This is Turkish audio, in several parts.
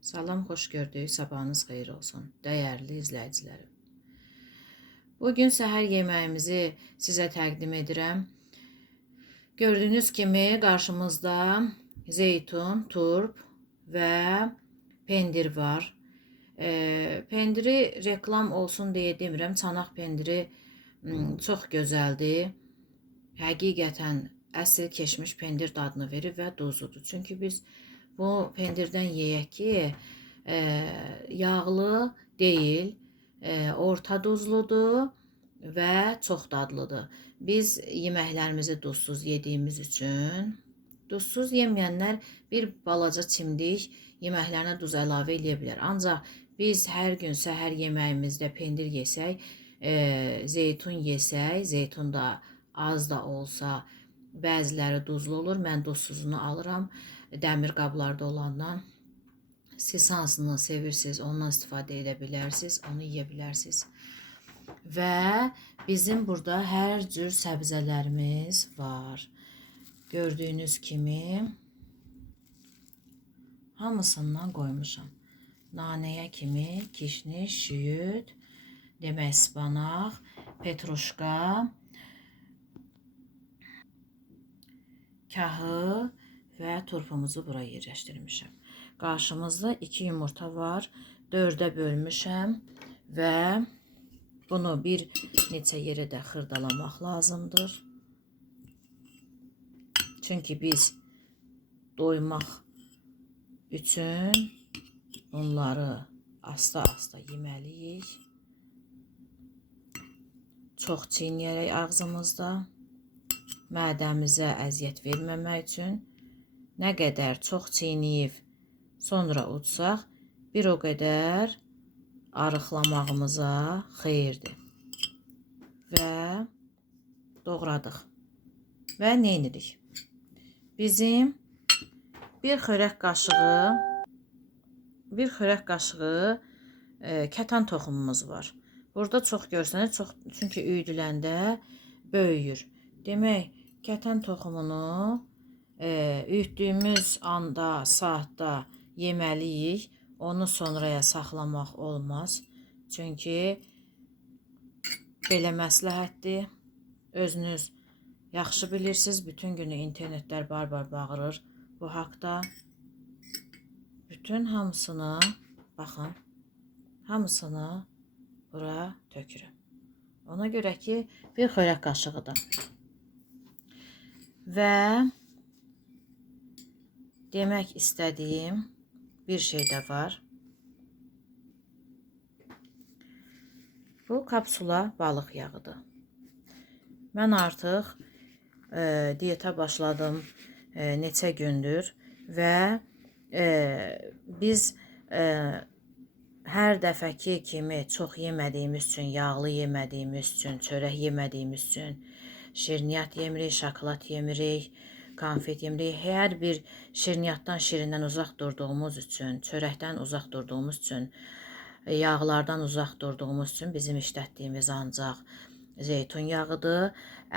Salam, xoş gördük. Sabahınız xeyir olsun, dəyərli izləyicilərim. Bu gün səhər yeməyimizi sizə təqdim edirəm. Gördüyünüz kimi qarşımızda zeytun, turp və pendir var. E, pendiri reklam olsun deyə demirəm. Çanaq pendiri çox gözəldir. Həqiqətən əsl keçmiş pendir dadını verir və duzludur. Çünki biz bu pendirdən yeyək ki, e, yağlı deyil, e, orta duzludur və çox dadlıdır. Biz yeməklərimizi duzsuz yediyimiz üçün duzsuz yeməyənlər bir balaca çimdik yeməklərinə duz əlavə eləyə bilər. Biz hər gün səhər yeməyimizdə pendir yesək, e, zeytun yesək, zeytun da az da olsa bəziləri duzlu olur. Mən duzsuzunu alıram dəmir qablarda olandan. Siz hansını sevirsiniz, ondan istifadə edə bilərsiniz, onu yeyə bilərsiniz. Və bizim burada hər cür səbzələrimiz var. Gördüyünüz kimi hamısından qoymuşam. Nanəyə kimi kişniş, şüyüd, demək spanaq, petruşka, kahı və turpumuzu bura yerləşdirmişəm. Qarşımızda 2 yumurta var. 4-ə bölmüşəm və bunu bir neçə yerə də xırdalamaq lazımdır. Çünki biz doymaq üçün bunları asta-asta yeməliyik. Çox çiynəyərək ağzımızda mədəmizə əziyyət verməmək üçün nə qədər çox çiynəyib sonra utsaq, bir o qədər arıqlamağımıza xeyirdir. Və doğradıq. Və nə edirik? Bizim bir xörək qaşığı bir xörək qaşığı e, kətan toxumumuz var. Burada çox görsənir, çox çünki üyüdüləndə böyüyür. Demək, kətan toxumunu üyütdüyümüz anda, saatda yeməliyik. Onu sonraya saxlamaq olmaz. Çünki belə məsləhətdir. Özünüz yaxşı bilirsiniz. Bütün günü internetlər barbar bağırır bu haqda. Bütün hamısını, baxın, hamısını bura tökürəm. Ona görə ki, bir xörək qaşığıdır. Və demək istədiyim bir şey də var. Bu kapsula balıq yağıdır. Mən artıq e, diyeta başladım e, neçə gündür və e, biz e, hər dəfəki kimi çox yemədiyimiz üçün, yağlı yemədiyimiz üçün, çörək yemədiyimiz üçün şirniyyat yemirik, şokolad yemirik, konfet yemirik. Hər bir şirniyyatdan, şirindən uzaq durduğumuz üçün, çörəkdən uzaq durduğumuz üçün, yağlardan uzaq durduğumuz üçün bizim işlətdiyimiz ancaq zeytun yağıdır.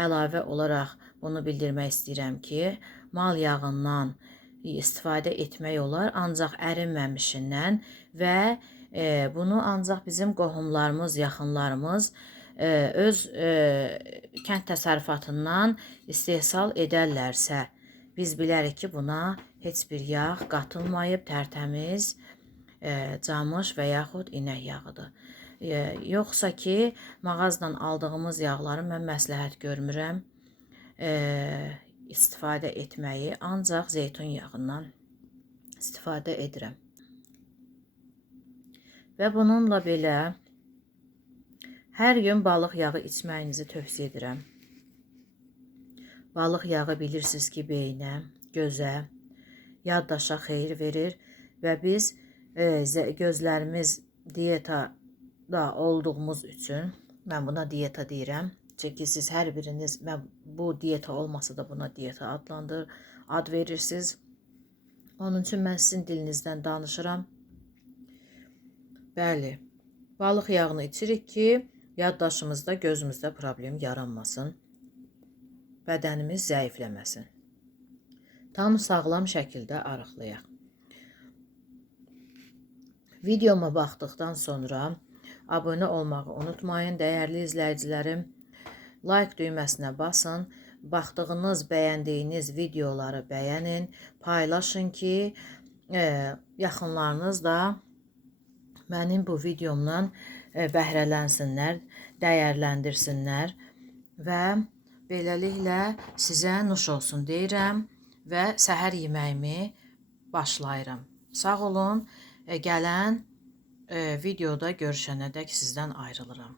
Əlavə olaraq bunu bildirmək istəyirəm ki, mal yağından istifadə etmək olar, ancaq ərinməmişindən və e, bunu ancaq bizim qohumlarımız, yaxınlarımız e, öz e, kənd təsərrüfatından istehsal edərlərsə, biz bilərik ki, buna heç bir yağ qatılmayıb, tərtəmiz e, camış və yaxud inək yağıdır. E, yoxsa ki, mağazdan aldığımız yağları mən məsləhət görmürəm. E, istifadə etməyi ancaq zeytun yağından istifadə edirəm. Və bununla belə hər gün balıq yağı içməyinizi tövsiyə edirəm. Balıq yağı bilirsiniz ki, beyinə, gözə, yaddaşa xeyir verir və biz e, gözlərimiz dietada olduğumuz üçün mən buna dieta deyirəm Çünki siz hər biriniz mən bu diyeta olmasa da buna diyeta adlandır, ad verirsiniz. Onun üçün mən sizin dilinizdən danışıram. Bəli. Balıq yağını içirik ki, yaddaşımızda, gözümüzdə problem yaranmasın. Bədənimiz zəifləməsin. Tam sağlam şəkildə arıqlayaq. Videoma baxdıqdan sonra abunə olmağı unutmayın dəyərli izləyicilərim. Like düyməsinə basın. Baxdığınız, bəyəndiyiniz videoları bəyənin, paylaşın ki, e, yaxınlarınız da mənim bu videomdan bəhrələnsinlər, dəyərləndirsinlər və beləliklə sizə nuş olsun deyirəm və səhər yeməyimi başlayıram. Sağ olun. E, gələn e, videoda görüşənədək sizdən ayrılıram.